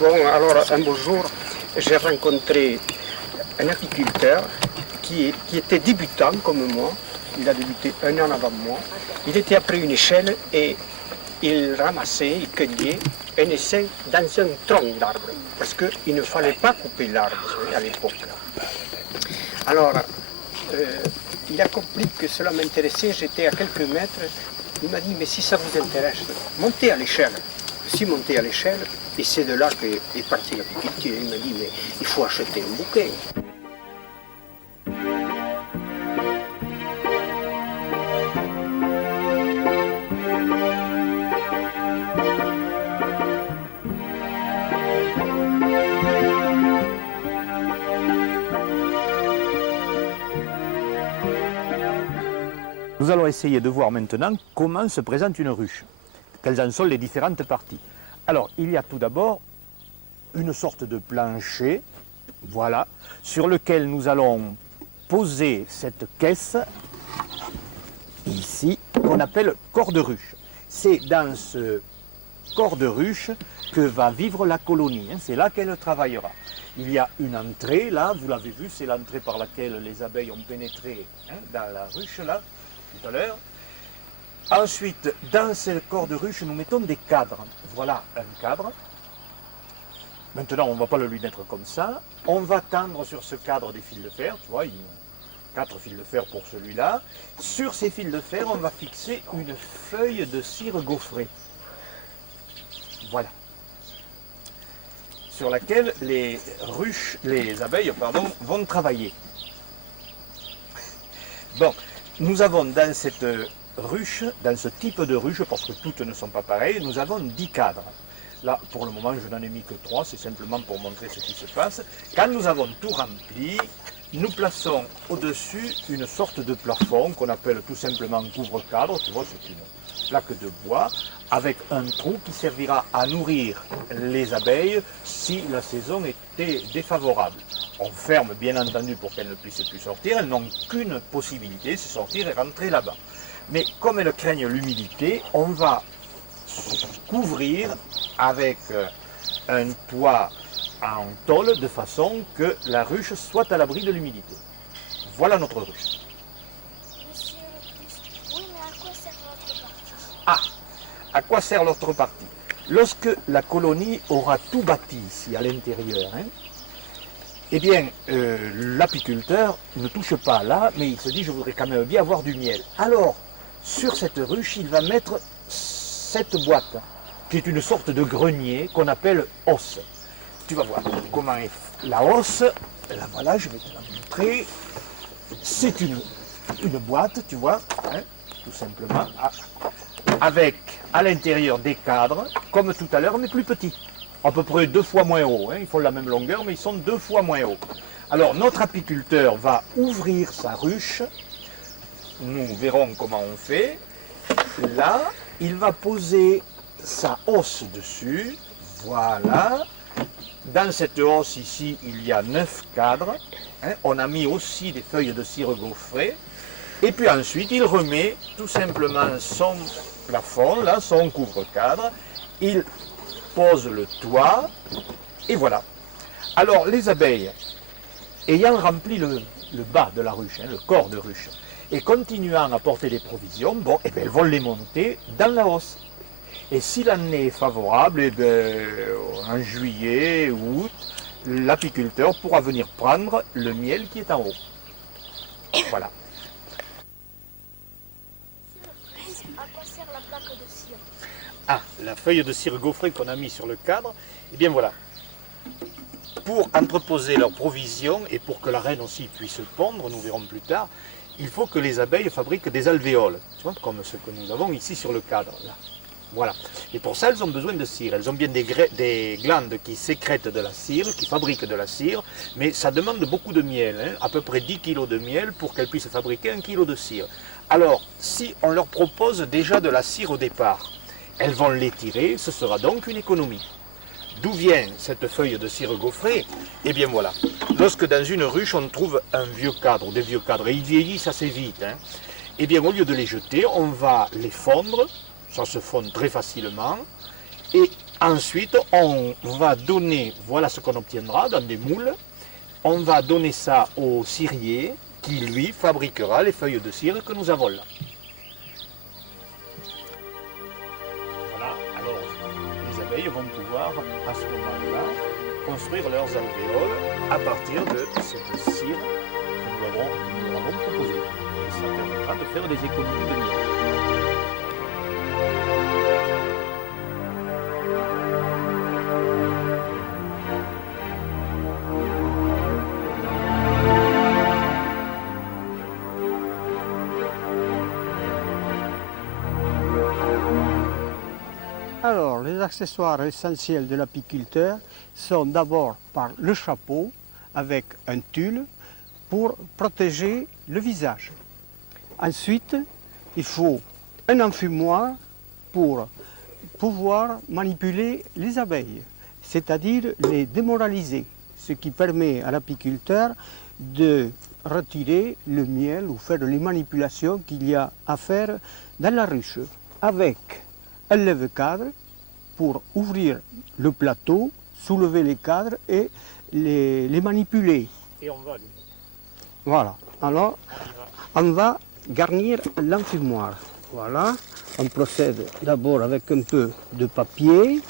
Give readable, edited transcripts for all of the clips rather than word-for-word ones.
Bon, alors un beau jour, j'ai rencontré un apiculteur qui était débutant comme moi. Il a débuté 1 an avant moi. Il était après une échelle et il ramassait, il cueillait un essaim dans un tronc d'arbre. Parce qu'il ne fallait pas couper l'arbre à l'époque. Alors, il a compris que cela m'intéressait, j'étais à quelques mètres. Il m'a dit, mais si ça vous intéresse, montez à l'échelle. Je suis monté à l'échelle et c'est de là qu'est partie l'apiculture. Il m'a dit, mais il faut acheter un bouquet. Nous allons essayer de voir maintenant comment se présente une ruche, quelles en sont les différentes parties. Alors, il y a tout d'abord une sorte de plancher, voilà, sur lequel nous allons poser cette caisse, ici, qu'on appelle corps de ruche. C'est dans ce corps de ruche que va vivre la colonie, hein, c'est là qu'elle travaillera. Il y a une entrée, là, vous l'avez vu, c'est l'entrée par laquelle les abeilles ont pénétré dans la ruche, là, tout à l'heure. Ensuite, dans ce corps de ruche, nous mettons des cadres. Voilà un cadre. Maintenant, on ne va pas le lui mettre comme ça. On va tendre sur ce cadre des fils de fer, tu vois, 4 fils de fer pour celui-là. Sur ces fils de fer, on va fixer une feuille de cire gaufrée. Voilà. Sur laquelle les abeilles, vont travailler. Bon. Nous avons dans cette ruche, dans ce type de ruche, parce que toutes ne sont pas pareilles, nous avons 10 cadres. Là, pour le moment, je n'en ai mis que 3, c'est simplement pour montrer ce qui se passe. Quand nous avons tout rempli, nous plaçons au-dessus une sorte de plafond qu'on appelle tout simplement couvre-cadre. Tu vois, c'est une plaque de bois avec un trou qui servira à nourrir les abeilles si la saison était défavorable. On ferme bien entendu pour qu'elles ne puissent plus sortir, elles n'ont qu'une possibilité, c'est sortir et rentrer là-bas. Mais comme elles craignent l'humidité, on va couvrir avec un toit en tôle de façon que la ruche soit à l'abri de l'humidité. Voilà notre ruche. Monsieur le Christ, oui, mais à quoi sert l'autre partie? Ah, à quoi sert l'autre partie? Lorsque la colonie aura tout bâti ici à l'intérieur, eh bien, l'apiculteur ne touche pas là, mais il se dit, je voudrais quand même bien avoir du miel. Alors, sur cette ruche, il va mettre cette boîte, qui est une sorte de grenier qu'on appelle os. Tu vas voir comment est la os. Là, voilà, je vais te la montrer. C'est une boîte, tu vois, tout simplement, avec à l'intérieur des cadres, comme tout à l'heure, mais plus petits. À peu près 2 fois moins haut. Ils font la même longueur, mais ils sont 2 fois moins hauts. Alors, notre apiculteur va ouvrir sa ruche. Nous verrons comment on fait. Là, il va poser sa hausse dessus. Voilà. Dans cette hausse ici, il y a 9 cadres. On a mis aussi des feuilles de cire gaufrée. Et puis ensuite, il remet tout simplement son plafond, là, son couvre-cadre. Il pose le toit, et voilà. Alors, les abeilles, ayant rempli le bas de la ruche, le corps de ruche, et continuant à porter des provisions, bon, eh bien, elles vont les monter dans la hausse. Et si l'année est favorable, eh bien, en juillet ou août, l'apiculteur pourra venir prendre le miel qui est en haut. Voilà. À quoi sert la plaque de cire? Ah, la feuille de cire gaufrée qu'on a mis sur le cadre, eh bien voilà. Pour entreposer leurs provisions et pour que la reine aussi puisse pondre, nous verrons plus tard, il faut que les abeilles fabriquent des alvéoles, tu vois, comme ce que nous avons ici sur le cadre. Là. Voilà. Et pour ça, elles ont besoin de cire. Elles ont bien des glandes qui sécrètent de la cire, qui fabriquent de la cire, mais ça demande beaucoup de miel, à peu près 10 kg de miel pour qu'elles puissent fabriquer 1 kg de cire. Alors, si on leur propose déjà de la cire au départ, elles vont l'étirer, ce sera donc une économie. D'où vient cette feuille de cire gaufrée? Eh bien voilà, lorsque dans une ruche on trouve un vieux cadre ou des vieux cadres, et ils vieillissent assez vite, eh bien au lieu de les jeter, on va les fondre, ça se fond très facilement, et Ensuite, on va donner, voilà ce qu'on obtiendra dans des moules. On va donner ça au cirier qui, lui, fabriquera les feuilles de cire que nous avons là. Voilà, alors les abeilles vont pouvoir, à ce moment-là, construire leurs alvéoles à partir de cette cire que nous leur avons proposée. Et ça permettra de faire des économies de miel. Alors, les accessoires essentiels de l'apiculteur sont d'abord par le chapeau avec un tulle pour protéger le visage. Ensuite, il faut un enfumoir pour pouvoir manipuler les abeilles, c'est-à-dire les démoraliser, ce qui permet à l'apiculteur de retirer le miel ou faire les manipulations qu'il y a à faire dans la ruche, avec un lève-cadre pour ouvrir le plateau, soulever les cadres et les manipuler. Et on va lui. Voilà. Alors, on va garnir l'enfumoir. Voilà. On procède d'abord avec un peu de papier.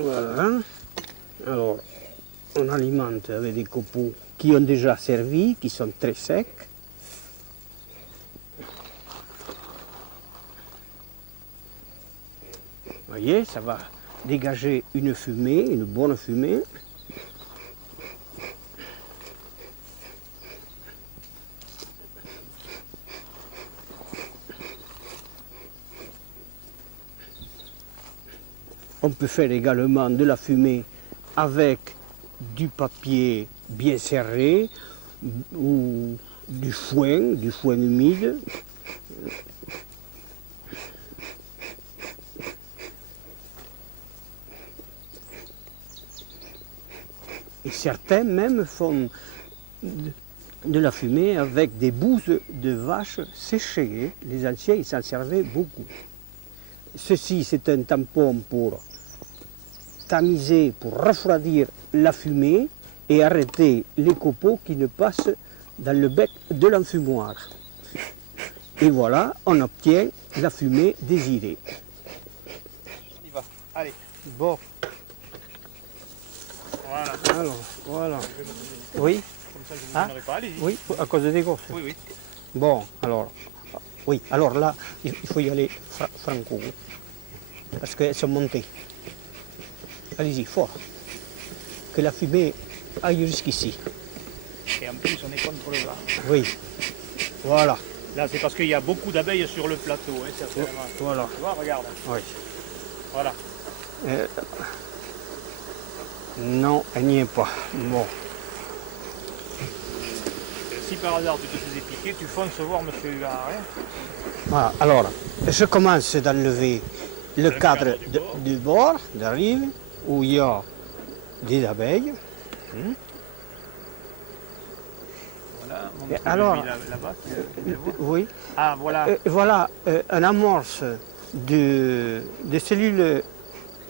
Voilà. Alors, on alimente avec des copeaux qui ont déjà servi, qui sont très secs. Vous voyez, ça va dégager une fumée, une bonne fumée. On peut faire également de la fumée avec du papier bien serré ou du foin humide. Et certains même font de la fumée avec des bouses de vache séchées. Les anciens, ils s'en servaient beaucoup. Ceci, c'est un tampon pour tamiser, pour refroidir la fumée et arrêter les copeaux qui ne passent dans le bec de l'enfumoir. Et voilà, on obtient la fumée désirée. On y va. Allez. Bon. Voilà. Alors, voilà. Oui. Comme ça, je ne vous donnerai pas. Allez-y. Oui, à cause des gosses. Oui, oui. Bon, alors. Oui, alors là, il faut y aller franco. Parce qu'elles sont montées. Allez-y, fort. Que la fumée aille jusqu'ici. Et en plus, on est contre le vent. Oui. Voilà. Là, c'est parce qu'il y a beaucoup d'abeilles sur le plateau. Hein, certainement. Voilà. Tu vois, regarde. Oui. Voilà. Non, elle n'y est pas. Bon. Si par hasard tu te faisais piquer, tu fonces voir monsieur Huard. Hein. Voilà. Alors, je commence d'enlever le cadre du bord, de la rive, où il y a des abeilles. Voilà, alors, là-bas, oui. Ah, voilà. Voilà un amorce de cellules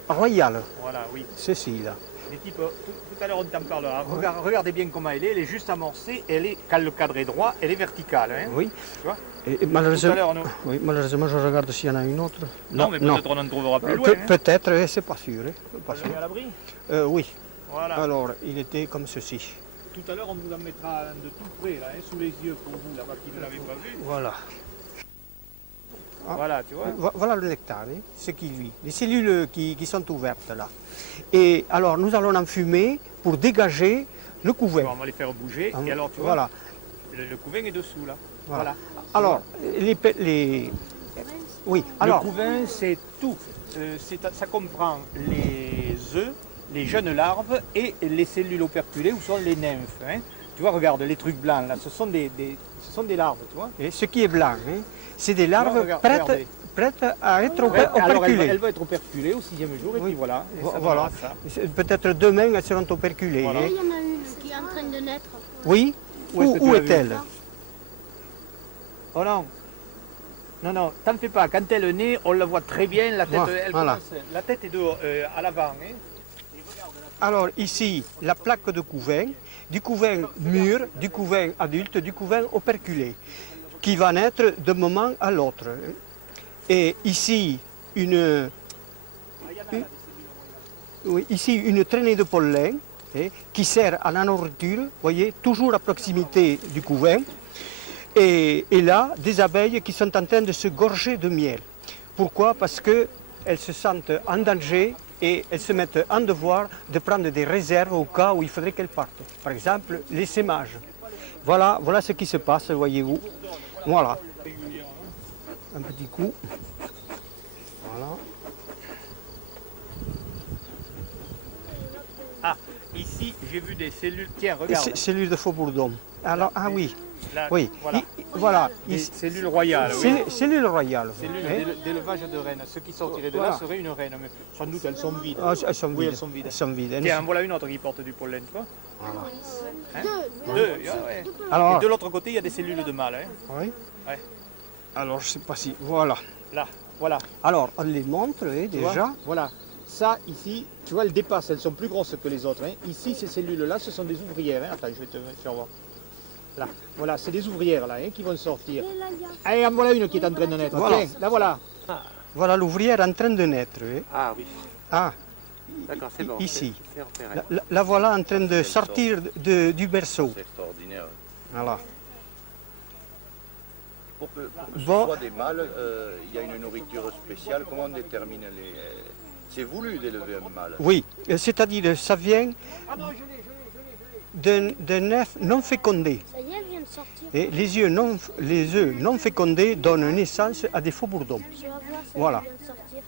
royales. Voilà, oui. Ceci là. Les types, tout à l'heure on t'en parlera. Regardez bien comment elle est juste amorcée. Quand le cadre est droit, elle est verticale. Hein. Oui. Tu vois. Et malheureusement, tout à l'heure, nous... oui, malheureusement, je regarde s'il y en a une autre. Non, mais peut-être on en trouvera plus loin. Hein. Peut-être, c'est pas sûr. Pas sûr. À l'abri. Oui. Voilà. Alors, il était comme ceci. Tout à l'heure, on vous en mettra un de tout près, là, hein, sous les yeux pour vous, là-bas, qui ne l'avez pas vu. Voilà. Voilà, tu vois. Voilà le nectar, hein, ce qui vit. Les cellules qui sont ouvertes là. Et alors, nous allons enfumer pour dégager le couvain. On va les faire bouger. Et alors, tu vois, voilà. Le couvain est dessous, là. Voilà. Voilà. Alors, oui, alors... Le couvain, c'est tout. Ça comprend les œufs, les jeunes larves et les cellules operculées où sont les nymphes. Hein. Tu vois, regarde, les trucs blancs, là, ce sont des larves, tu vois. Et ce qui est blanc, hein, c'est des larves prêtes à être operculées. Alors, elles vont être operculées au 6e jour, et puis voilà. Voilà. Peut-être demain, elles seront operculées. Voilà. Il y en a une qui est en train de naître. Oui. Où est-ce que tu Où l'as vu? est-elle? Oh non. Non, non, t'en fais pas. Quand elle est née, on la voit très bien. La tête, Voilà. la tête est à l'avant. Hein. Alors ici, la plaque de couvain, du couvain mûr, du couvain adulte, du couvain operculé, qui va naître d'un moment à l'autre. Et ici, une traînée de pollen qui sert à la nourriture, voyez, toujours à proximité du couvain. Et là, des abeilles qui sont en train de se gorger de miel. Pourquoi? Parce qu'elles se sentent en danger et elles se mettent en devoir de prendre des réserves au cas où il faudrait qu'elles partent. Par exemple, l'essaimage. Voilà ce qui se passe, voyez-vous. Voilà. Un petit coup. Voilà. Ah, ici, j'ai vu des cellules. Tiens, regarde. Cellules de faux-bourdon. Alors, ah oui. Là, Oui. Voilà. Voilà. Des cellules royales. Oui. Cellules royales. Cellules d'élevage de reines. Ce qui sortirait de là Voilà. serait une reine. Mais sans doute, elles sont vides. Ah, elles sont Oui, vides. elles sont vides. Elles sont vides. Tiens, voilà une autre qui porte du pollen, tu vois. Hein? Deux. Ouais. Alors, Et de l'autre côté, il y a des cellules de mâle. Hein. oui. Ouais. Alors, je ne sais pas si. Voilà. Là, voilà. Alors, on les montre Tu déjà. vois, voilà. Ça, ici, tu vois, elles dépassent, elles sont plus grosses que les autres. Hein. Ici, ces cellules-là, ce sont des ouvrières. Hein. Attends, je vais te faire voir. Là, voilà, c'est des ouvrières là, hein, qui vont sortir. Allez, en voilà une qui est en train de naître. Voilà. Tiens, la voilà. Voilà l'ouvrière en train de naître. Ah oui, Ah, d'accord, c'est bon. ici. C'est repéré. La voilà en train de sortir du berceau. C'est extraordinaire. Voilà. Pour que ce Bon. soit des mâles, il y a une nourriture spéciale. Comment on détermine les... C'est voulu d'élever un mâle. Oui, c'est-à-dire ça vient d'un œuf non fécondé. Ça y est, elle vient de sortir. Et les œufs non fécondés donnent naissance à des faux bourdons. Je vais voir, ça Voilà. vient de sortir.